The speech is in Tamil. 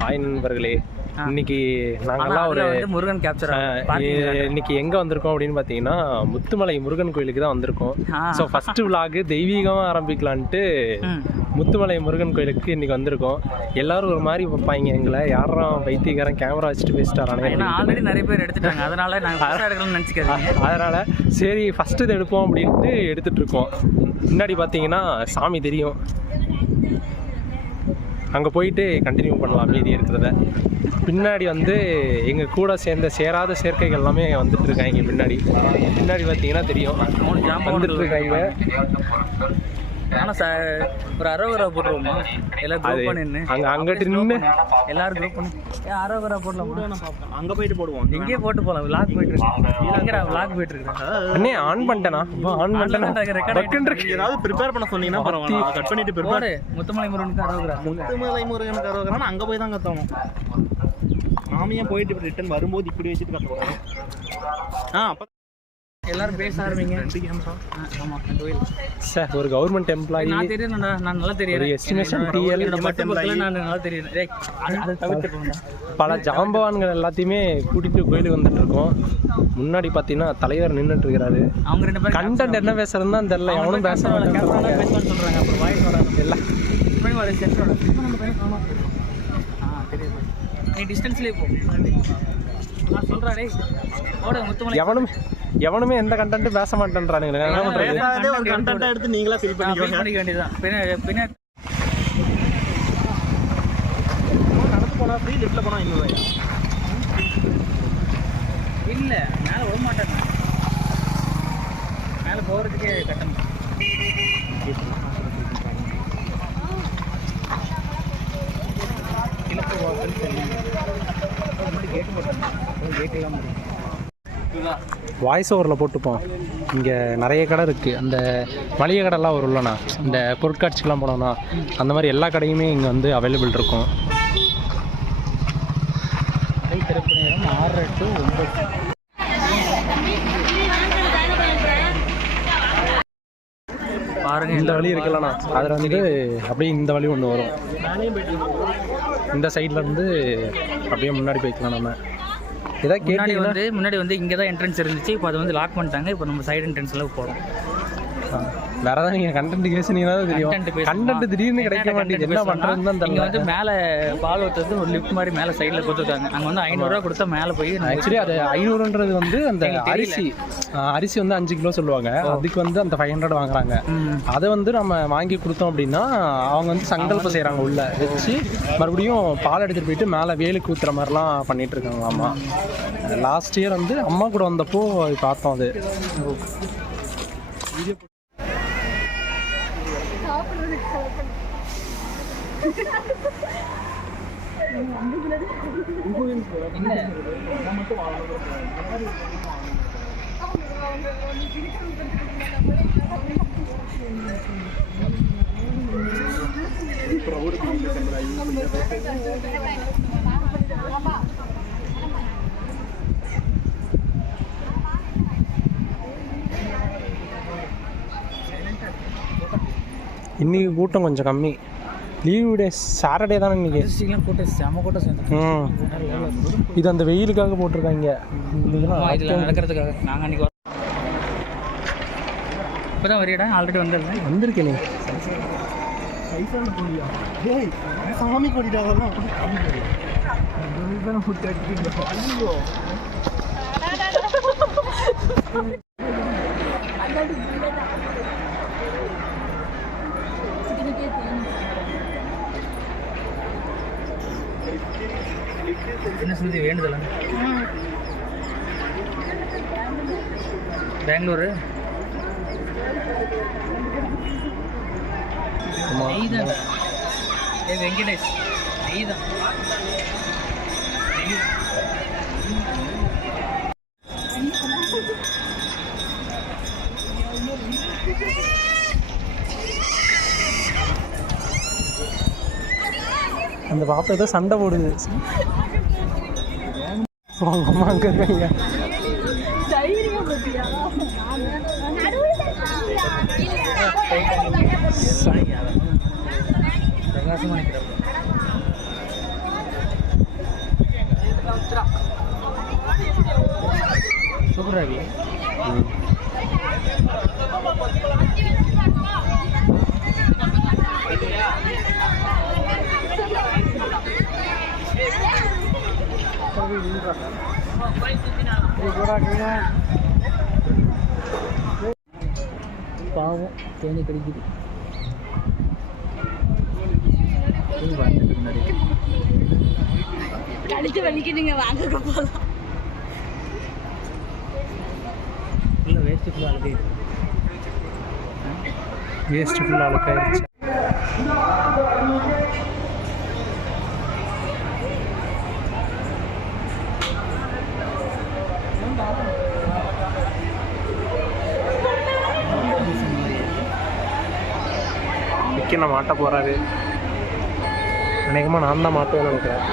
ஹாய் நண்பர்களே, இன்னைக்கு நாங்கள்லாம் ஒரு முருகன் கேப்சர் இன்னைக்கு எங்கே வந்திருக்கோம் அப்படின்னு பார்த்தீங்கன்னா முத்துமலை முருகன் கோயிலுக்கு தான் வந்திருக்கோம். ஸோ ஃபஸ்ட்டு விலாகு தெய்வீகமாக ஆரம்பிக்கலான்ட்டு முத்துமலை முருகன் கோயிலுக்கு இன்னைக்கு வந்திருக்கோம். எல்லாரும் ஒரு மாதிரி பார்ப்பாங்க எங்களை, யாரும் வைத்தியக்காரன் கேமரா வச்சுட்டு பேசிட்டாரானே. ஆல்ரெடி நிறைய பேர் எடுத்துட்டாங்க, அதனால நாங்கள் எடுக்கணும்னு நினச்சிக்கிறேன். அதனால் சரி ஃபஸ்ட்டு இதை எடுப்போம் அப்படின்ட்டு எடுத்துகிட்டு இருக்கோம். முன்னாடி பார்த்தீங்கன்னா சாமி தெரியும், அங்கே போயிட்டு கண்டினியூ பண்ணலாம் மீதி இருக்கிறத. பின்னாடி வந்து எங்கள் கூட சேர்ந்த சேராத சேர்க்கைகள் எல்லாமே வந்துட்டு இருக்காங்க. பின்னாடி பார்த்தீங்கன்னா தெரியும் வந்துட்டு இருக்காங்க. ஆனால் சார் ஒரு அரோகரா போட்டுருவோமா? எல்லாம் குரூப் பண்ணி அங்கிட்டு நின்று எல்லாரும் குரூப் பண்ணி அரோகரா போடலாமா? அங்கே போயிட்டு போடுவோம். எங்கேயே போட்டு போகலாம். விளாக் போயிட்டு இருக்கேன், விளாக் போயிட்டு இருக்கேன். அண்ணே ஆன் பண்ணிட்டேனா? ஆன் பண்ணிட்டேன். ஏதாவது ப்ரிப்பேர் பண்ண சொன்னீங்கன்னா பரவாயில்ல, கட் பண்ணிட்டு ப்ரிப்பேர். முத்துமலை முருகனுக்கு அரோகரா. முத்துமலை முருகனுக்கு அரோகரான்னு அங்கே போய் தான் கத்தணும். மாமியா போயிட்டு இப்படி ரிட்டர்ன் வரும்போது இப்படி வச்சுட்டு கத்துவோம். அப்போ எல்லாரும் பேச ஆரம்பிங்க. சார் ஒரு கவர்மெண்ட் எம்ப்ளாயி நான் தெரியும், நான் நல்லா தெரியும். எஸ்டிமேஷன் டிஎல் நான் நல்லா தெரியும். பல ஜாம்பவான்கள் எல்லாத்தையுமே கூட்டிட்டு கோயிலுக்கு வந்துட்டு இருக்கோம். முன்னாடி பார்த்தீங்கன்னா தலைவர் நின்றுட்டு இருக்கிறாரு. அவங்க 2 பேரும் கண்டென்ட் என்ன பேசுறதுன்னு தான் தெரியல, எவனும் பேச சொல்றாங்க. அப்புறம் வாய்ஸ் வராது எல்லாம். நீ டிஸ்டன்ஸ்லேயே போ. நான் சொல்கிறேன் எவனுமே எந்த கண்டென்ட்டும் பேச மாட்டேன்றானுங்க. என்ன பண்றது? ஒரு கண்டென்ட் எடுத்து நீங்களா ஃபில் பண்ணிக்க வேண்டியதுதான். பின்ன நடந்து போனா ஃப்ரீ, லிஃப்ட்ல போனா 500 ரூபாயா? இல்லை, மேலே விட மாட்டாங்க. மேலே போகிறதுக்கே கட்டணும். கிழக்கு வாசல் கேட்டு போட்டாங்க. கேட்டுலாம் முடியும். வாய்ஸ் ஓவரில் போட்டுப்போம். இங்கே நிறைய கடை இருக்குது. அந்த மளிகை கடைலாம் வரும்லண்ணா, இந்த பொருட்காட்சிக்கெலாம் போனோம்னா அந்த மாதிரி எல்லா கடையுமே இங்கே வந்து அவைலபிள் இருக்கும். கடை திறப்பு நேரம் 6 to 9. பாருங்க, இந்த வழி இருக்குல்லண்ணா, அதில் வந்து அப்படியே இந்த வழி ஒன்று வரும். இந்த சைடில் இருந்து அப்படியே முன்னாடி போய்க்கலாம். நம்ம முன்னாடி வந்து இங்கே தான் என்ட்ரன்ஸ் இருந்துச்சு. இப்போ அது வந்து லாக் பண்ணிட்டாங்க. இப்போ நம்ம சைடு என்ட்ரன்ஸில் போகிறோம். வேற ஏதாவது நீங்கள் கண்டென்ட் பேசுனீங்கன்னா தெரியும். கண்டென்ட் திடீர்னு கிடைக்க மாட்டேங்குது, என்ன பண்ணுறதுன்னு தான் தெரியல. இங்கே வந்து மேலே பால் ஊற்றுறது ஒரு லிஃப்ட் மாதிரி மேலே சைடில் கொடுத்துருக்காங்க. அங்கே வந்து 500 ரூபா கொடுத்தா மேலே போய். ஆக்சுவலி அது 500ன்றது வந்து அந்த அரிசி வந்து 5 கிலோ சொல்லுவாங்க, அதுக்கு வந்து அந்த 500 வாங்குறாங்க. அதை வந்து நம்ம வாங்கி கொடுத்தோம் அப்படின்னா அவங்க வந்து சங்கல்பம் செய்கிறாங்க, உள்ள வச்சு மறுபடியும் பால் எடுத்துகிட்டு போயிட்டு மேலே வேலுக்கு ஊற்றுற மாதிரிலாம் பண்ணிட்டு இருக்காங்க. அம்மா லாஸ்ட் இயர் வந்து அம்மா கூட வந்தப்போ பார்த்தோம். அது இன்னைக்கு கூட்டம் கொஞ்சம் கம்மி. லீவ் டே சாட்டர்டே தானே இன்னைக்கு. கூட்டம் செம கூட்டம் சேர்ந்து. இது அந்த வெயிலுக்காக போட்டிருக்காங்க, இதில் நடக்கிறதுக்காக. நாங்கள் அன்றைக்கி இப்போ தான் வரையிடா ஆல்ரெடி வந்திருக்கேன். நீ சாமி கொடிட்டாங்க. என்ன சொல்லி வேண்டுதல பெங்களூரு வெங்கடேஷ் நெய்தான். அந்த பாப்பா ஏதோ சண்டை போடுது. அவங்க அம்மா அங்கே இருக்காங்க. அட்டகாசமாக நிற்கிறேன். சூப்பராக இருக்கு. பாவம் தேனி கடிக்குது. கழிச்சு வலிக்குதுங்க, வாங்க போகலாம். இல்லை வேஸ்ட்டு ஃபுல்லாக அழுது. வேஸ்ட்டு ஃபுல்லாக அழுக்காயிருச்சு. விற்க நான் மாட்ட போகிறாரு. அநேகமாக நான் தான் மாட்டுவேன்னு நினைக்கிறேன்.